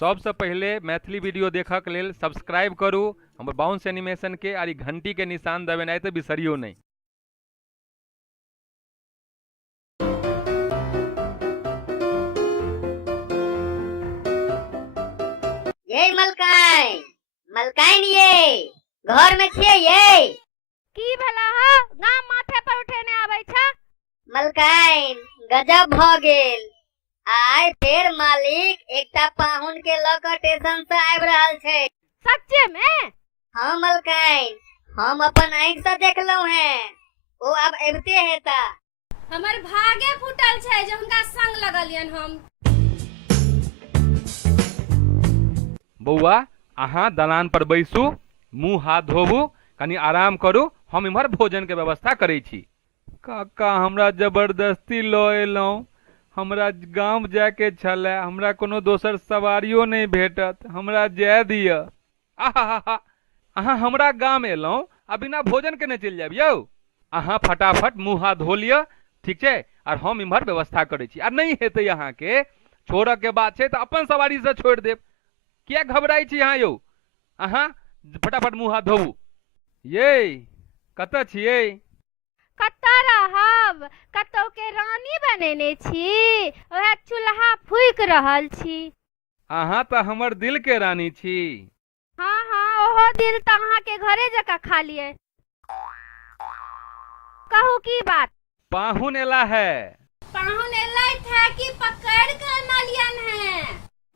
सबसे पहले मैथिली वीडियो देखक लेल सब्सक्राइब करू हमर बाउंस एनिमेशन के और घंटी के निशान दबेनाइ तो बिसरियो नहीं। ये मलकाइन मलकाइन ये घर में छिए ये की भेला ह गाम माथे पर उठेने आबै छ। मलकाइन गजब भ गेल। आइ फेर मालिक एकटा पाहुन के ल क स्टेशन से आबि रहल छै। सच्चे में? हाँ मलकाइन, हम अपन आँख से देखलहुं हैं। ओ अब अबते हेता। हमर भागे फूटल छै जे हुनका संग लगलियन हम। बौआ अहाँ दलान पर बैसू, मुंह हाथ धोबू, कनी आराम करू, हम इम्हर भोजन के व्यवस्था करै छी। काका हमरा जबरदस्ती ल एलहुं, हमरा गांव जाय के छले, हमरा कोनो दोसर सवारियो नहीं भेटत, हमरा जाय दिय। आहा अहाँ हमरा गांव एलहुं आ बिना भोजन के नहीं चलि जायब यौ। अहाँ फटाफट मुंह हाथ धो लिय, ठीक छै, और हम इम्हर व्यवस्था करै छी। आ नहीं हेतै अहाँ के छोड़ऽ के बात छै तो अपन सवारी से छोड़ देब। क्या घबराई छी अहाँ यौ? अहाँ फटाफट मुंह हाथ धोबू। ये कतऽ छियै? कतऽ रहब, कतौ के रानी बनेने छी, ओहे चूल्हा फूक रहल छी। अहाँ तो हमर दिल के रानी छी। हाँ हाँ, ओहो दिल तो अहाँ के घरे जका खालिए। कहू की बात? पाहुन एला है। पाहुन एलैथ है कि पकड़ कर नलियन है?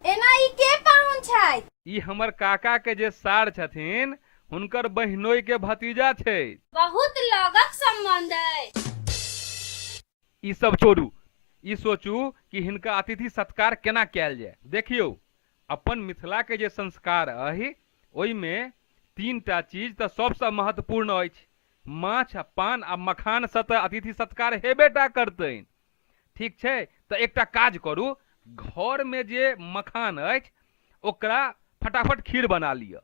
एना ई के पाहुन छै? ई हमर काका के जे सार छथिन हुनकर बहिनोई के भतीजा छै। बहुत लगक संबंध है। ई सब छोड़ू, ई सोचू कि हिनका अतिथि सत्कार केना कैल जाय। देखियौ अपन मिथिला के जे संस्कार अहि ओइमे तीनटा चीज तो सबसे महत्वपूर्ण अछि। माछ, पान आ मखान से तो अतिथि सत्कार हेबेटा करतैन, ठीक छै। तो एकटा काज करू, घर में जे मखान अछि ओकरा फटाफट खीर बना लिया।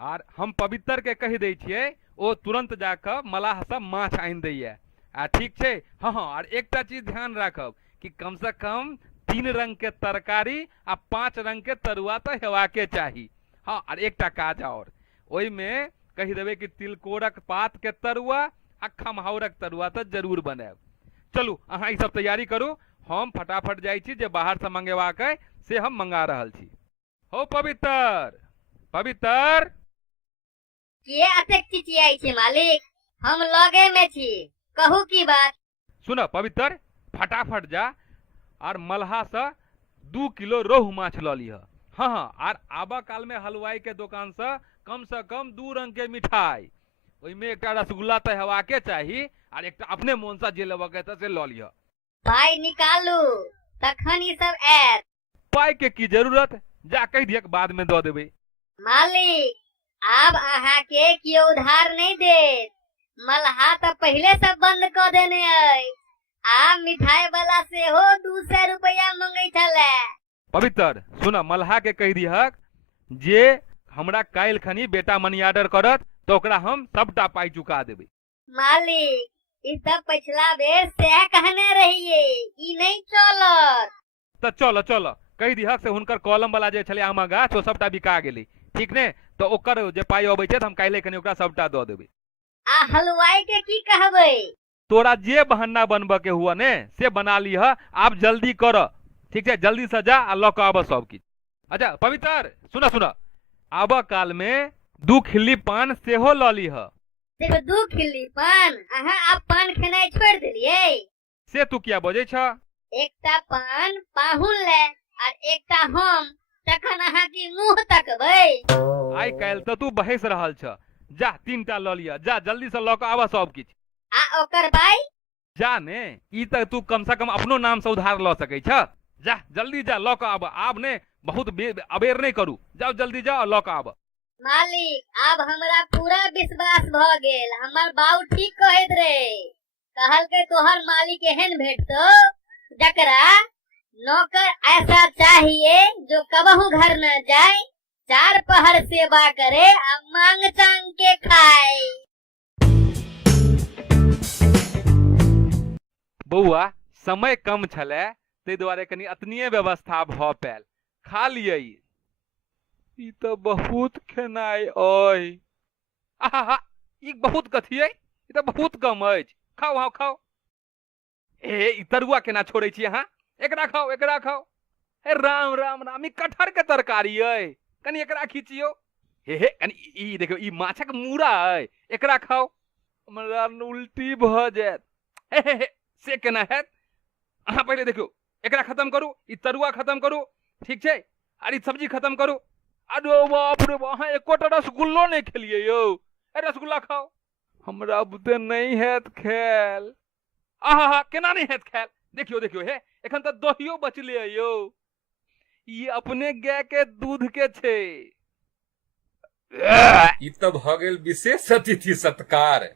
आर हम पवित्र के कहि दै छियै, ओ तुरंत जाकर मलाह से माछ आनि दैया। आ ठीक छै। हाँ हाँ, और एकटा चीज ध्यान राखब कि कम से कम 3 रंग के तरकारी आ 5 रंग के तरुआ तो हेबाके चाही। हाँ, और एकटा काज और, ओइमे कहि देबै कि तिलकोरक पात के तरुआ आ खमहाउरक तरुआ तो जरूर बनाएब। चलू अहाँ ई सब तैयारी करू, हम फटाफट जाइ छी, जे बाहर से मंगेबाक अइ से हम मंगा रहल छी। हो पवित्र, पवित्र के अतेक चिचियाई छै मालिक? हम लगे में छी, कहू की बात? सुन पवित्र, फटाफट जा और मल्हा से 2 किलो रोहू माछ ल लिह। हाँ हाँ, और आबा काल में हलवाई के दुकान से कम 2 रंग के मिठाई, ओइमे एकटा रसगुल्ला तो हेबाके चाही, और एकटा अपने मोन से जे लेबऽ के से ल लिह। पाई निकालू तखन ई सब ऐत। पाई के की जरूरत, जा कहि दियक बाद में दऽ देबै। मालिक आब अहाँ के कियो उधार नहीं देत। मल्हा तो पहले से बंद क देने अइ। आ मिठाई वाला से हो 200 रुपया मंगै छले। पवित्र सुन, मल्हा के कहि दिहक जे हमरा काल्हि खनी बेटा मनी ऑर्डर करत तो ओकरा हम सबटा पाई चुका देबै। मालिक ई सब पिछला बेर से कहने रहिए, ई नहीं चलत। तो चल चल कहि दिहक से हुनकर कॉलम वाला जे छले आमा गाछ ओ सबटा बिका गेलै, ठीक ने? तो ओकर जे पाई अबै छै हम काल्हि खनी ओकरा सबटा दऽ देबै। आ हलवाई के की कहबै? तोरा जे बहाना बनबऽ के हुआ ने से बना लीह, आप जल्दी कर, ठीक है? जल्दी से जा आ लऽ कऽ आबऽ सब किछु। अच्छा पवित्र सुन सुन, आबऽ काल में 2 खिल्ली पान सेहो लऽ लीह। सिर्फ 2 खिल्ली पान? अहाँ आब पान खेनाइ छोड़ देलिए? से तू किया बजै छ? एकटा पान पाहुन ले और एकटा हम, तखन अहाँ की मुंह तकबै? आइ काल्हि तो तू बहस रहल छ। जा 3टा लऽ लिया, जा जल्दी से लऽ कऽ आबऽ सब किछु। आ ओकर बाई? जा ने, ई तक तू कम से कम अपनो नाम से उधार लऽ सकै छ। जा जल्दी जा लऽ कऽ आबऽ। आब ने बहुत अबेर नहीं करू, जाओ जल्दी जाओ लऽ कऽ आबऽ। मालिक आब हमरा पूरा विश्वास भ गेल। हमर बाऊ ठीक कहैत रहे, कहलकै तोहर मालिक एहन भेटतो जकरा नौकर ऐसा चाहिए जो कबहू घर न जाए, 4 पहर सेवा करे आ मांग चांग के खाए। बौआ समय कम छलै, ताहि दुआरे कनी अतनिये व्यवस्था भऽ पायल। खा लिये। ई तो बहुत खेनाई अय। आहा, ई बहुत कथी अय? ई तो बहुत कम अछि। खाओ हाँ खाओ। ए ई तरुआ केना छोड़े छी अहाँ? एकरा खाओ, एकरा खाओ। हे राम राम राम, ई कटहर के तरकारी अय। कनी एकरा खींचियो। हे कनी ई देखियो, ई माछक मूड़ा अय। एकरा खाओ। हमरा उल्टी भ जायत। हे से केना हैत? अहाँ पहले देखियो, एकरा खत्म करू, ई तरुआ खत्म करू, ठीक छै? आर ई सब्जी खत्म करू। अरे बाप रे बाप, अहाँ एकोटा रसगुल्लो नहीं खेलिए यौ। ए रसगुल्ला खाओ। हमरा बुते नहीं हैत खायल। आहा, केना नहीं हैत खायल? देखियो देखियो, हे एखन त दहियो बचले अय यौ। ई अपने गाय के दूध के छै। ई त भ गेल विशेष अतिथि सत्कार।